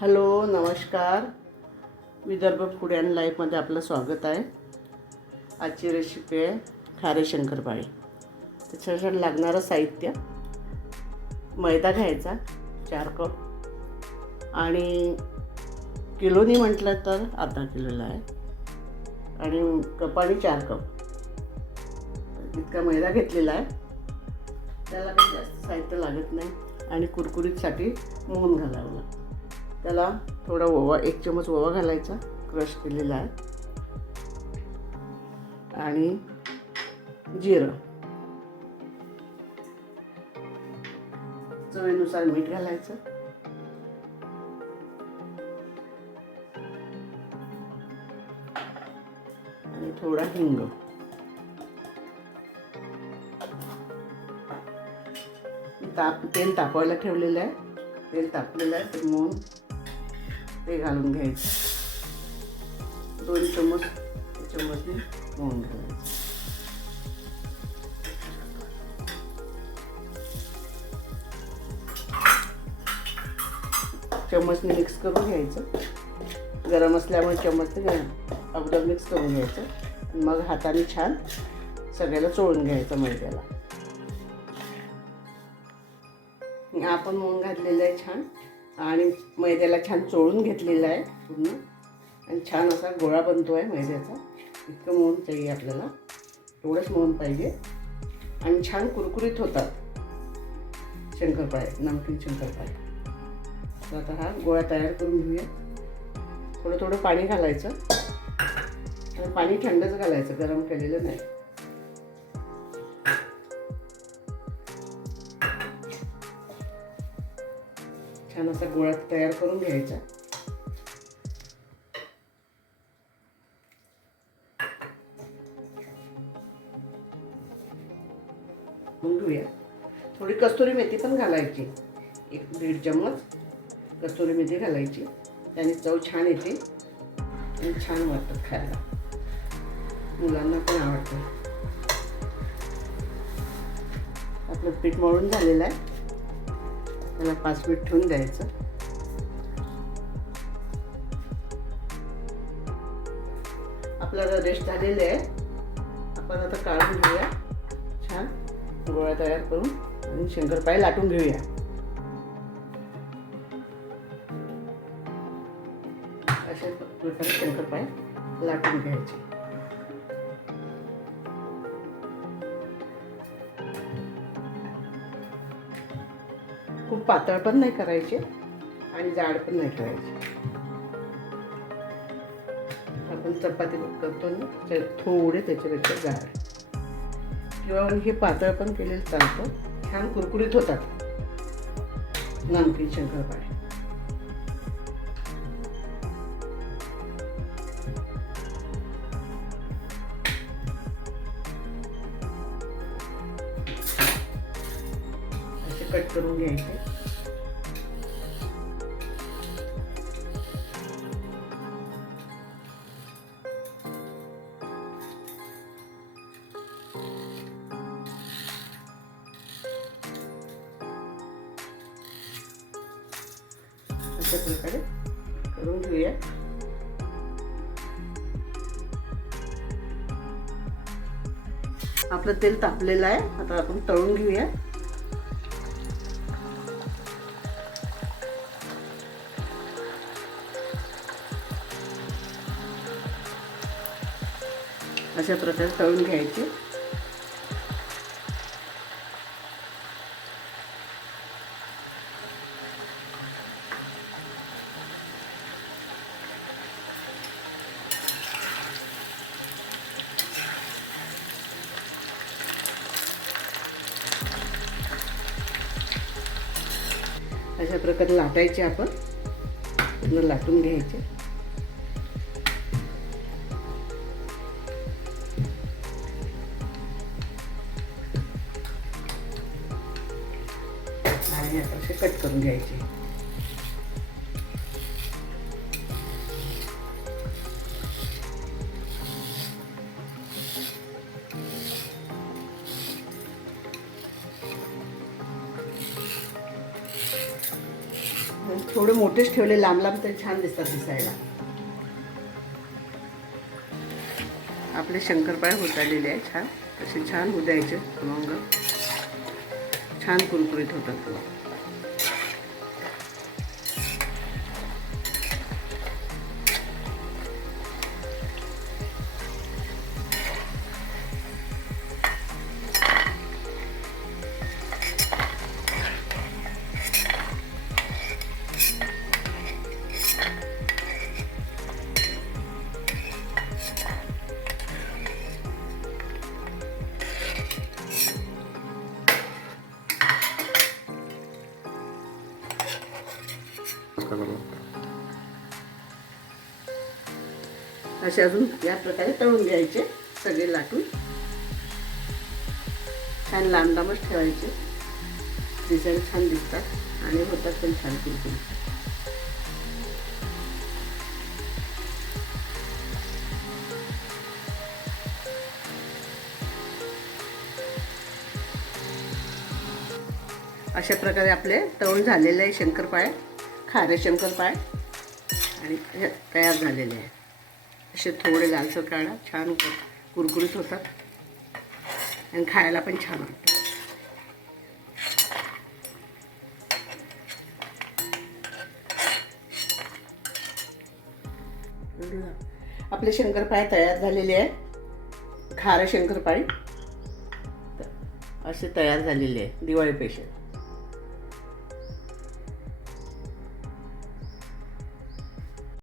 Hello नमस्कार. Vidarbha food and लाईफमध्ये आपलं स्वागत आहे. आजची रेसिपी आहे खारे शंकरपाळी. त्याच्यासाठी लागणारं साहित्य मैदा घ्यायचा चार कप. आणि किलोनी म्हटलं तर अर्धा किलोला आहे. आणि कपाने चार कप. इतका मैदा घेतलेला आहे. त्याला काही जास्त साहित्य लागत नाही. आणि कुरकुरीतसाठी मोहन घालावं लागतं. त्याला थोडा ओवा एक चमच ओवा घालायचा. क्रश केलेला आहे. आणि जिरं. चवीनुसार मीठ घालायचं. आणि थोडा हिंग. ताप तेल तापवायला ठेवलेलं आहे. तेल तापलेलं आहे ते मग ते घालून घ्यायचं. दोन चमच चम्मचने मोहन घालायचं. चम्मचने मिक्स करून घ्यायचं. गरम असल्यामुळे चम्मचने अगोदर मिक्स करून घ्यायचं. मग हाताने छान सगळ्याला चोळून घ्यायचं मैद्याला. आपण मोहन घातलेलं आहे छान. आणि मैद्याला छान चोळून घेतलेलं आहे पूर्ण. आणि छान असा गोळा बनतो आहे मैद्याचा. इतकं मोहन पाहिजे आपल्याला. एवढंच मोहन पाहिजे. आणि छान कुरकुरीत होतात. शंकरपाळे नमकीन शंकरपाळे. तर आता हा गोळा तयार करून घेऊया. थोडं थोडं पाणी घालायचं. आणि पाणी थंडच घालायचं गरम केलेलं नाही. छान असा गोळा तयार करून घ्यायचा. मग घेऊया थोडी कस्तुरी मेथी पण घालायची. एक दीड चम्मच कस्तुरी मेथी घालायची. त्याने चव छान येते आणि छान वाटतं खायला. मुलांना पण आवडतं. आपलं पीठ मळून झालेलं आहे. त्याला पाच मिनिट ठेवून द्यायचं. आपल्याला रेस्ट झालेले आहे. आपण आता काढून घेऊया. छान. गोळ्या तयार करून आणि शंकरपाई लाटून घेऊया. अशा प्रकारे शंकरपाई लाटून घ्यायचे. खूप पातळ पण नाही करायचे आणि जाड पण नाही करायचे. आपण चपाती करतो ना त्या थोडे त्याच्यापेक्षा जाड. किंवा हे पातळ पण केलेलं चालतं. छान कुरकुरीत होतात. नमकीन शंकरपाळे. कट करून घ्यायचे. अशा प्रकारे करून घेऊया. आपलं तेल तापलेलं आहे. आता आपण तळून घेऊया. अशा प्रकारे तळून घ्यायचे. अशा प्रकारे लाटायचे आपण. पूर्ण लाटून घ्यायचे. आणि असे कट करून घ्यायचे. थोडे मोठेच ठेवले लांब लांब तरी छान दिसतात दिसायला. आपले शंकरपाळे होत आलेले आहे छान. तसे छान होऊ द्यायचे मग छान कुरकुरीत होतात. असे अजून या प्रकारे तळून घ्यायचे सगळे लाटून. छान लांब लांबच ठेवायचे. डिझाईन छान दिसतात आणि होतात पण छान कुरकुरीत अशा प्रकारे आपले तळून झालेले आहे शंकरपाळे. खारे पाय आणि हे तयार झालेले आहे. असे थोडे लालसर काढा छान होतात कुरकुरीत होतात. आणि खायला पण छान वाटतं. आपले शंकरपाळे तयार झालेले आहे. खारे शंकरपाळी असे तयार झालेले आहे. दिवाळी पेशल